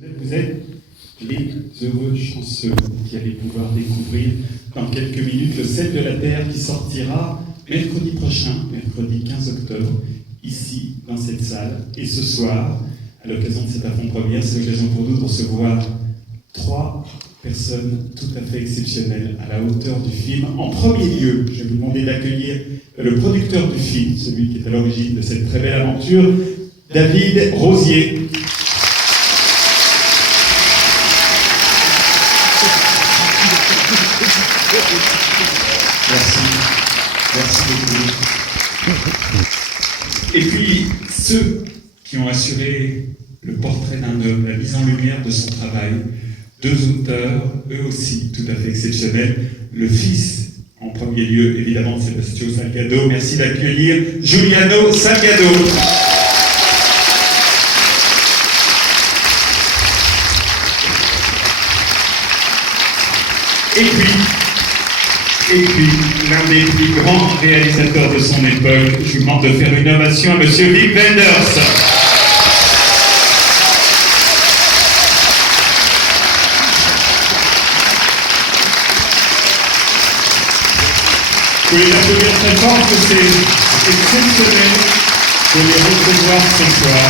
Vous êtes les heureux chanceux qui allez pouvoir découvrir dans quelques minutes le Sel de la Terre qui sortira mercredi prochain, mercredi 15 octobre, ici, dans cette salle. Et ce soir, à l'occasion de cette avant-première, c'est l'occasion pour nous de recevoir 3 personnes tout à fait exceptionnelles à la hauteur du film. En premier lieu, je vais vous demander d'accueillir le producteur du film, celui qui est à l'origine de cette très belle aventure, David Rosier. Merci beaucoup. Et puis, ceux qui ont assuré le portrait d'un homme, la mise en lumière de son travail, 2 auteurs, eux aussi tout à fait exceptionnels. Le fils, en premier lieu, évidemment, de Sebastião Salgado. Merci d'accueillir Juliano Salgado. Et puis, l'un des plus grands réalisateurs de son époque, je vous demande de faire une ovation à Monsieur Wim Wenders. Vous pouvez l'applaudir très fort parce que c'est exceptionnel de les recevoir ce soir.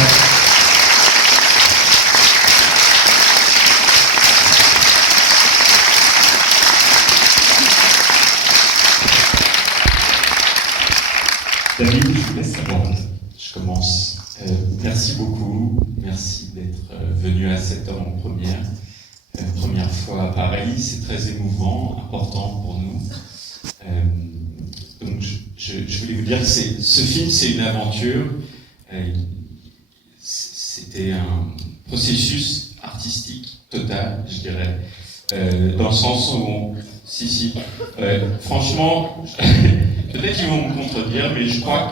David, je vous laisse la parole. Je commence. Merci beaucoup. Merci d'être venu à cette avant-première. Première fois à Paris. C'est très émouvant, important pour nous. Donc, je voulais vous dire que ce film, c'est une aventure. C'était un processus artistique total, je dirais. Dans le sens où franchement, peut-être qu'ils vont me contredire, mais je crois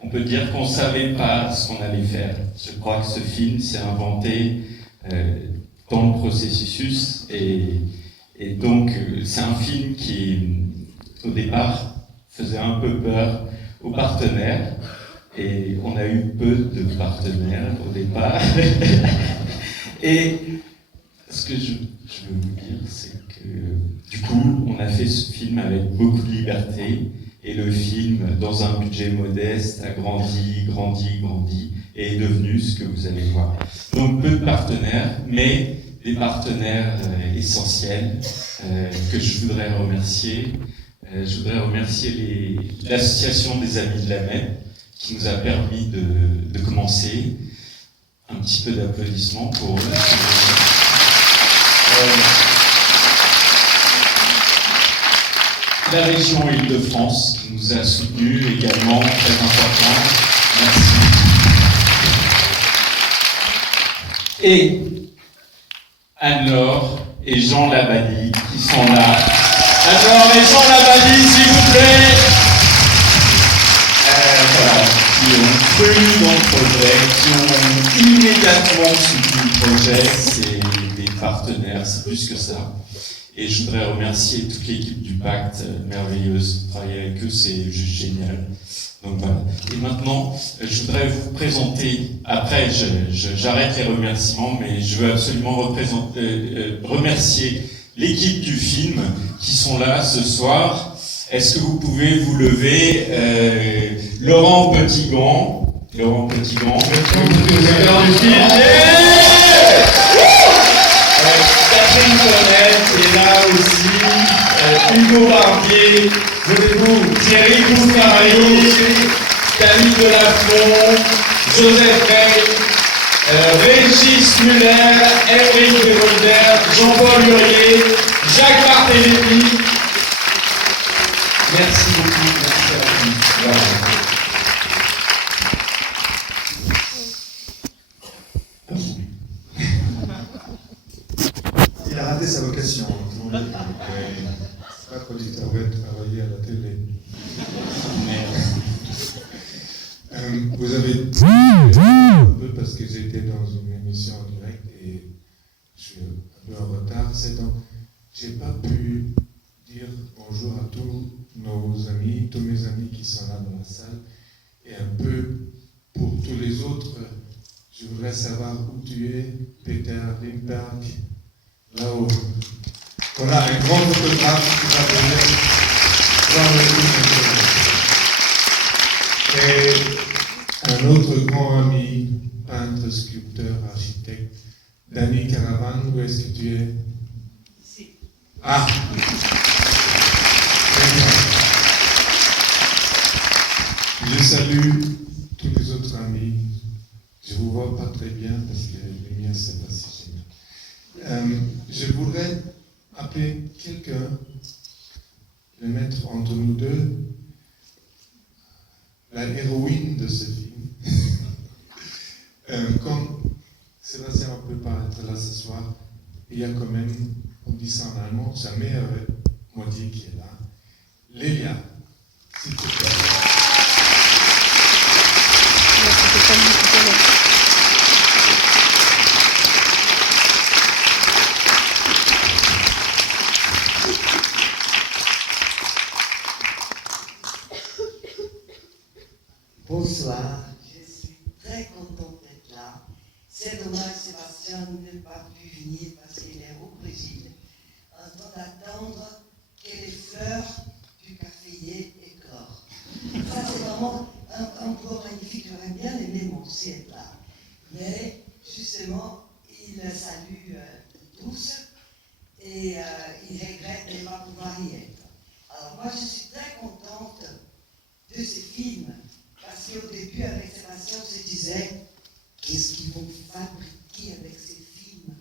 qu'on peut dire qu'on ne savait pas ce qu'on allait faire. Je crois que ce film s'est inventé dans le processus et donc c'est un film qui, au départ, faisait un peu peur aux partenaires et on a eu peu de partenaires au départ. Et ce que je veux vous dire, c'est que du coup, on a fait ce film avec beaucoup de liberté et le film, dans un budget modeste, a grandi et est devenu ce que vous allez voir. Donc peu de partenaires, mais des partenaires essentiels que je voudrais remercier. Je voudrais remercier l'association des Amis de la Mer qui nous a permis de commencer. Un petit peu d'applaudissements pour eux. La région Île-de-France qui nous a soutenus également, très important. Merci. Et Anne-Laure et Jean Labadie qui sont là. Anne-Laure et Jean Labadie, s'il vous plaît. Voilà, qui ont cru dans le projet, qui ont immédiatement soutenu le projet. C'est des partenaires, c'est plus que ça. Et je voudrais remercier toute l'équipe du Pacte, merveilleuse. Travailler avec eux, c'est juste génial. Donc voilà. Et maintenant, je voudrais vous présenter, après j'arrête les remerciements, mais je veux absolument remercier l'équipe du film qui sont là ce soir. Est-ce que vous pouvez vous lever Laurent Petitgand. Laurent Petitgand. Catherine Cornette est là aussi, Hugo Barbier, Thierry Bouscarari, Camille Delafont, Joseph Rey, Régis Muller, Eric Devolder, Jean-Paul Hurier, Jacques Barthélémy. Merci beaucoup, merci à vous. Voilà. Il a raté sa vocation. Tout le monde dit. C'est pas producteur, il va travailler à la télé. Vous avez un peu parce que j'étais dans une émission en direct et je suis un peu en retard. C'est donc j'ai pas pu dire bonjour à tous nos amis, tous mes amis qui sont là dans la salle et un peu pour tous les autres. Je voudrais savoir où tu es, Peter Lindbergh, là-haut. Voilà un grand photographe qui va venir voir le film. Et un autre grand ami, peintre, sculpteur, architecte, Danny Caravan, où est-ce que tu es? Ici. Ah! Je salue tous les autres amis. Je ne vous vois pas très bien parce que les lumières, c'est pas si génial. Je voudrais appeler quelqu'un, le mettre entre nous deux, la héroïne de ce film. Comme Sébastien ne peut pas être là ce soir, il y a quand même, on dit ça en allemand, sa meilleure moitié qui est là. Lélia, s'il te plaît. Bonsoir, je suis très contente d'être là. C'est dommage, Sébastien n'a pas pu venir parce qu'il est au Brésil, en train d'attendre que les fleurs du caféier éclorent. Ça, c'est vraiment un point magnifique. J'aurais bien aimé moi aussi être là. Mais justement, il salue tous et il regrette de ne pas pouvoir y être. Alors moi, je suis très contente de ce film. Parce qu'au début, avec Sébastien, on se disait, qu'est-ce qu'ils vont fabriquer avec ces films?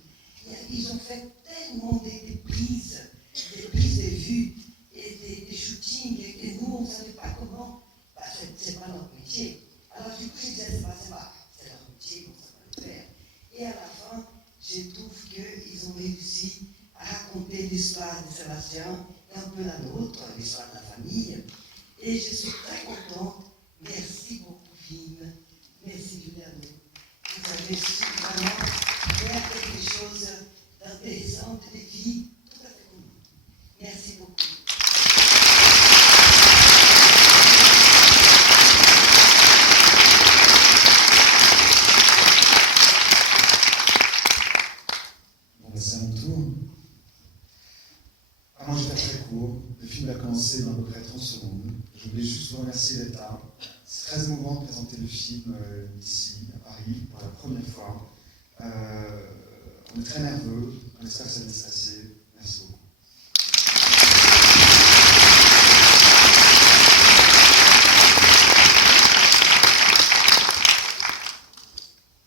Ils ont fait tellement des prises de vue et des shootings, et nous, on ne savait pas comment. Bah, c'est pas notre métier. Alors du coup, je disais, c'est leur métier, on ne sait pas le faire. Et à la fin, je trouve qu'ils ont réussi à raconter l'histoire de Sébastien, et un peu la nôtre, l'histoire de la famille. Et je suis très contente. Merci beaucoup, Film. Merci, Juliano. Vous avez su vraiment faire quelque chose d'intéressant, de vie tout à fait commune. Merci beaucoup. Bon, ben, c'est à mon tour. Moi, je vais faire très court. Le film va commencer dans à peu près 30 secondes. Je voulais juste vous remercier d'être là. C'est très émouvant de présenter le film ici, à Paris, pour la première fois. On est très nerveux. On espère que ça va se passer. Merci beaucoup.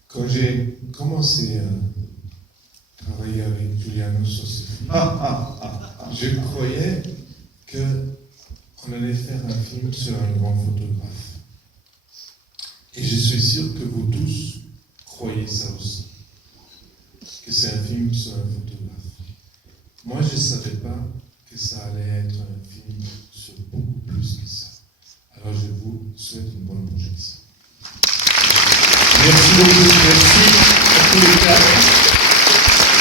Quand j'ai commencé à travailler avec Giuliano sur ce film, je croyais qu'on allait faire un film sur un grand photographe. Et je suis sûr que vous tous croyez ça aussi, que c'est un film sur un photographe. Moi, je ne savais pas que ça allait être un film sur beaucoup plus que ça. Alors, je vous souhaite une bonne projection. Merci beaucoup, merci à tous les quatre.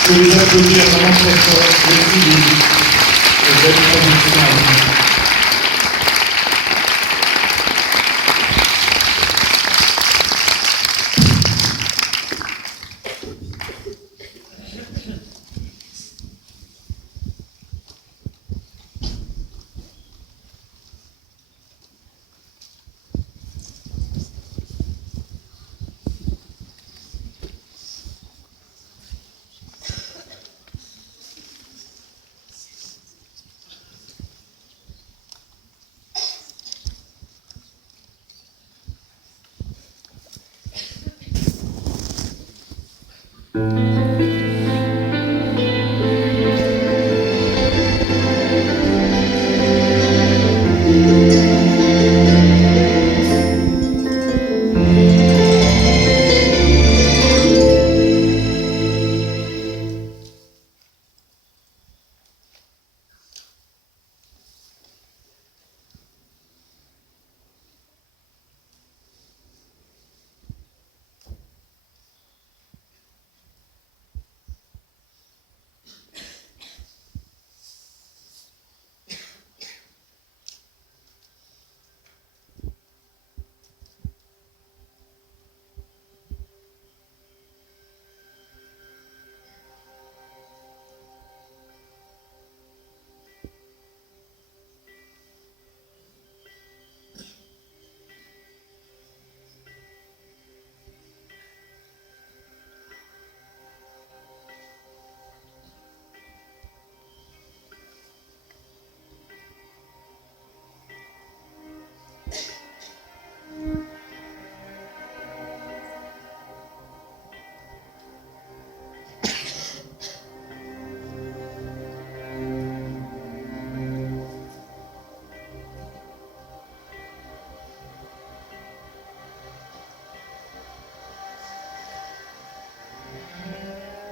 Je vais les applaudir vraiment très fort. Merci de votre projection à vous.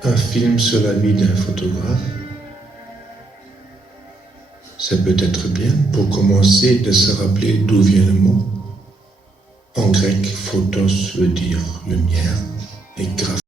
Un film sur la vie d'un photographe, c'est peut-être bien pour commencer de se rappeler d'où vient le mot. En grec, photos veut dire lumière et graphe